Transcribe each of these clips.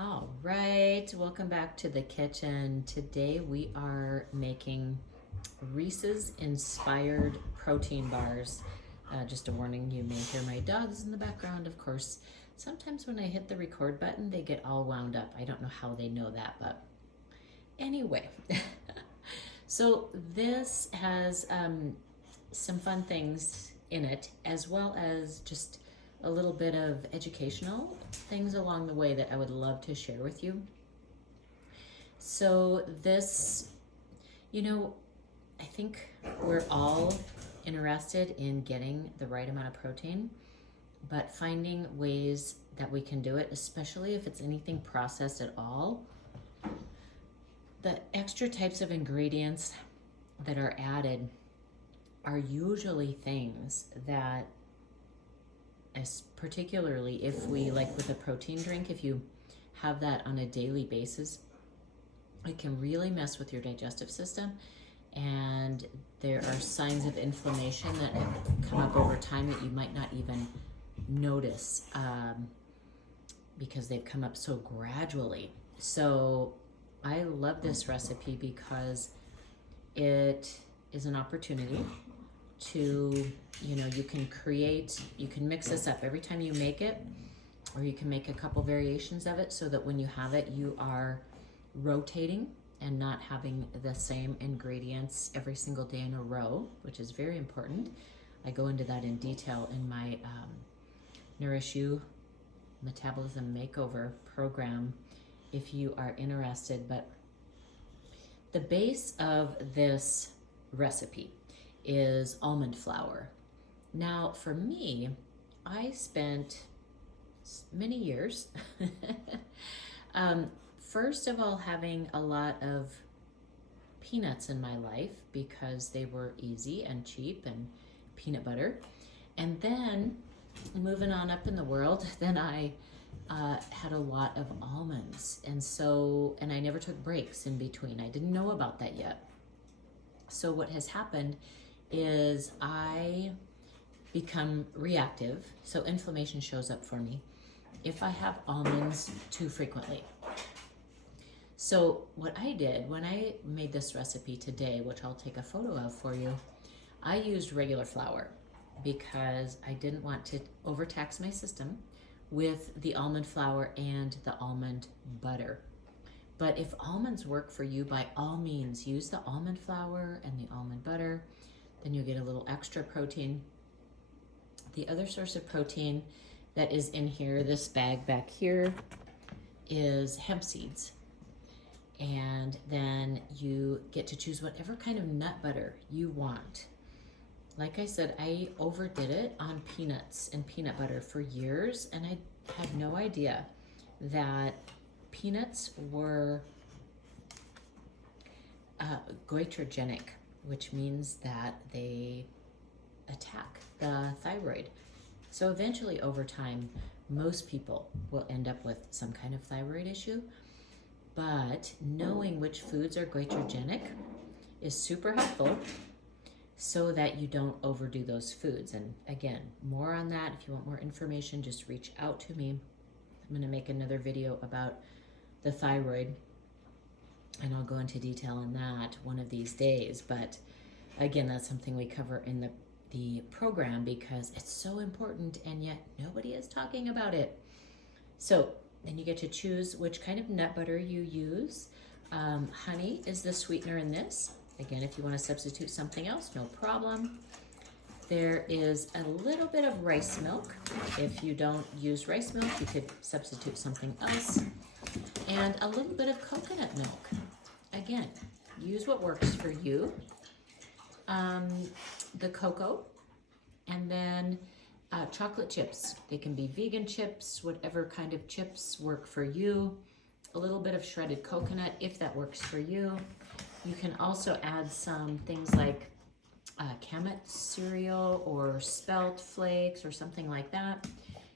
All right, welcome back to the kitchen. Today we are making Reese's inspired protein bars. Just a warning, you may hear my dogs in the background, of course. Sometimes when I hit the record button, they get all wound up. I don't know how they know that, but anyway. So this has some fun things in it, as well as just a little bit of educational things along the way that I would love to share with you. So this, you know, I think we're all interested in getting the right amount of protein, but finding ways that we can do it, especially if it's anything processed at all. The extra types of ingredients that are added are usually things that, as particularly if we, like with a protein drink, if you have that on a daily basis, it can really mess with your digestive system, and there are signs of inflammation that have come up over time that you might not even notice, because they've come up so gradually. So I love this recipe because it is an opportunity to, you can mix this up every time you make it, or you can make a couple variations of it so that when you have it, you are rotating and not having the same ingredients every single day in a row, which is very important. I go into that in detail in my Nourish You Metabolism Makeover program if you are interested. But the base of this recipe is almond flour. Now, for me, I spent many years, first of all, having a lot of peanuts in my life because they were easy and cheap, and peanut butter. And then moving on up in the world, then I had a lot of almonds. And I never took breaks in between. I didn't know about that yet. So what has happened is I become reactive. So inflammation shows up for me if I have almonds too frequently. So what I did when I made this recipe today, which I'll take a photo of for you, I used regular flour because I didn't want to overtax my system with the almond flour and the almond butter. But if almonds work for you, by all means, use the almond flour and the almond butter. Then you'll get a little extra protein. The other source of protein that is in here, this bag back here, is hemp seeds. And then you get to choose whatever kind of nut butter you want. Like I said, I overdid it on peanuts and peanut butter for years, and I had no idea that peanuts were goitrogenic, which means that they attack the thyroid. So eventually, over time, most people will end up with some kind of thyroid issue. But knowing which foods are goitrogenic is super helpful so that you don't overdo those foods. And again, more on that. If you want more information, just reach out to me. I'm going to make another video about the thyroid, and I'll go into detail on that one of these days. But again, that's something we cover in the program because it's so important, and yet nobody is talking about it. So then you get to choose which kind of nut butter you use. Honey is the sweetener in this. Again, if you want to substitute something else, no problem. There is a little bit of rice milk. If you don't use rice milk, you could substitute something else. And a little bit of coconut milk. Again, use what works for you. The cocoa, and then chocolate chips. They can be vegan chips, whatever kind of chips work for you. A little bit of shredded coconut, if that works for you. You can also add some things like Kamet cereal or spelt flakes or something like that.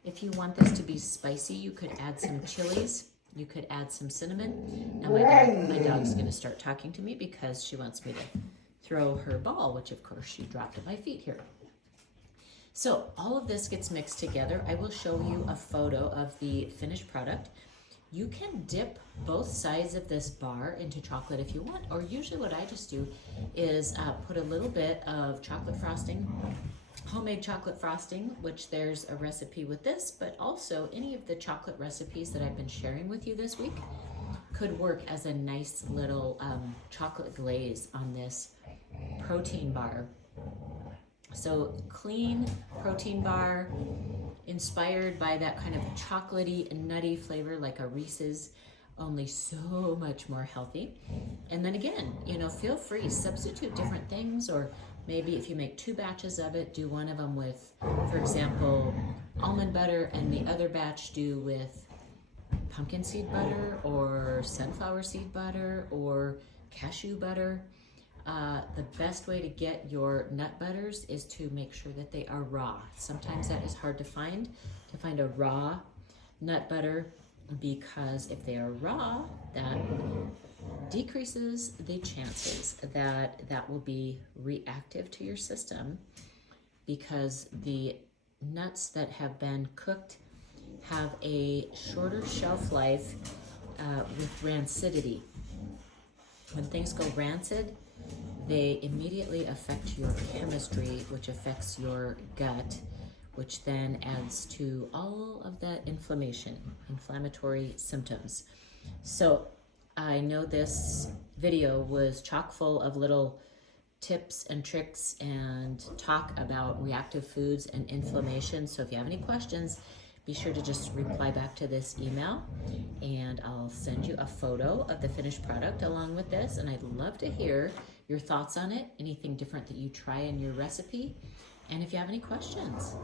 If you want this to be spicy, you could add some chilies. You could add some cinnamon. Now my dog's going to start talking to me because she wants me to throw her ball, which of course she dropped at my feet here. So all of this gets mixed together. I will show you a photo of the finished product. You can dip both sides of this bar into chocolate if you want, or usually what I just do is put a little bit of chocolate frosting, homemade chocolate frosting, which there's a recipe with this, but also any of the chocolate recipes that I've been sharing with you this week could work as a nice little chocolate glaze on this protein bar. So clean protein bar, inspired by that kind of chocolatey, nutty flavor like a Reese's, only so much more healthy. And then again, you know, feel free, substitute different things, or maybe if you make 2 batches of it, do one of them with, for example, almond butter, and the other batch do with pumpkin seed butter or sunflower seed butter or cashew butter. The best way to get your nut butters is to make sure that they are raw. Sometimes that is hard to find a raw nut butter, because if they are raw, that decreases the chances that that will be reactive to your system, because the nuts that have been cooked have a shorter shelf life with rancidity. When things go rancid, they immediately affect your chemistry, which affects your gut, which then adds to all of that inflammatory symptoms. So I know this video was chock full of little tips and tricks and talk about reactive foods and inflammation. So if you have any questions, be sure to just reply back to this email, and I'll send you a photo of the finished product along with this. And I'd love to hear your thoughts on it, anything different that you try in your recipe, and if you have any questions.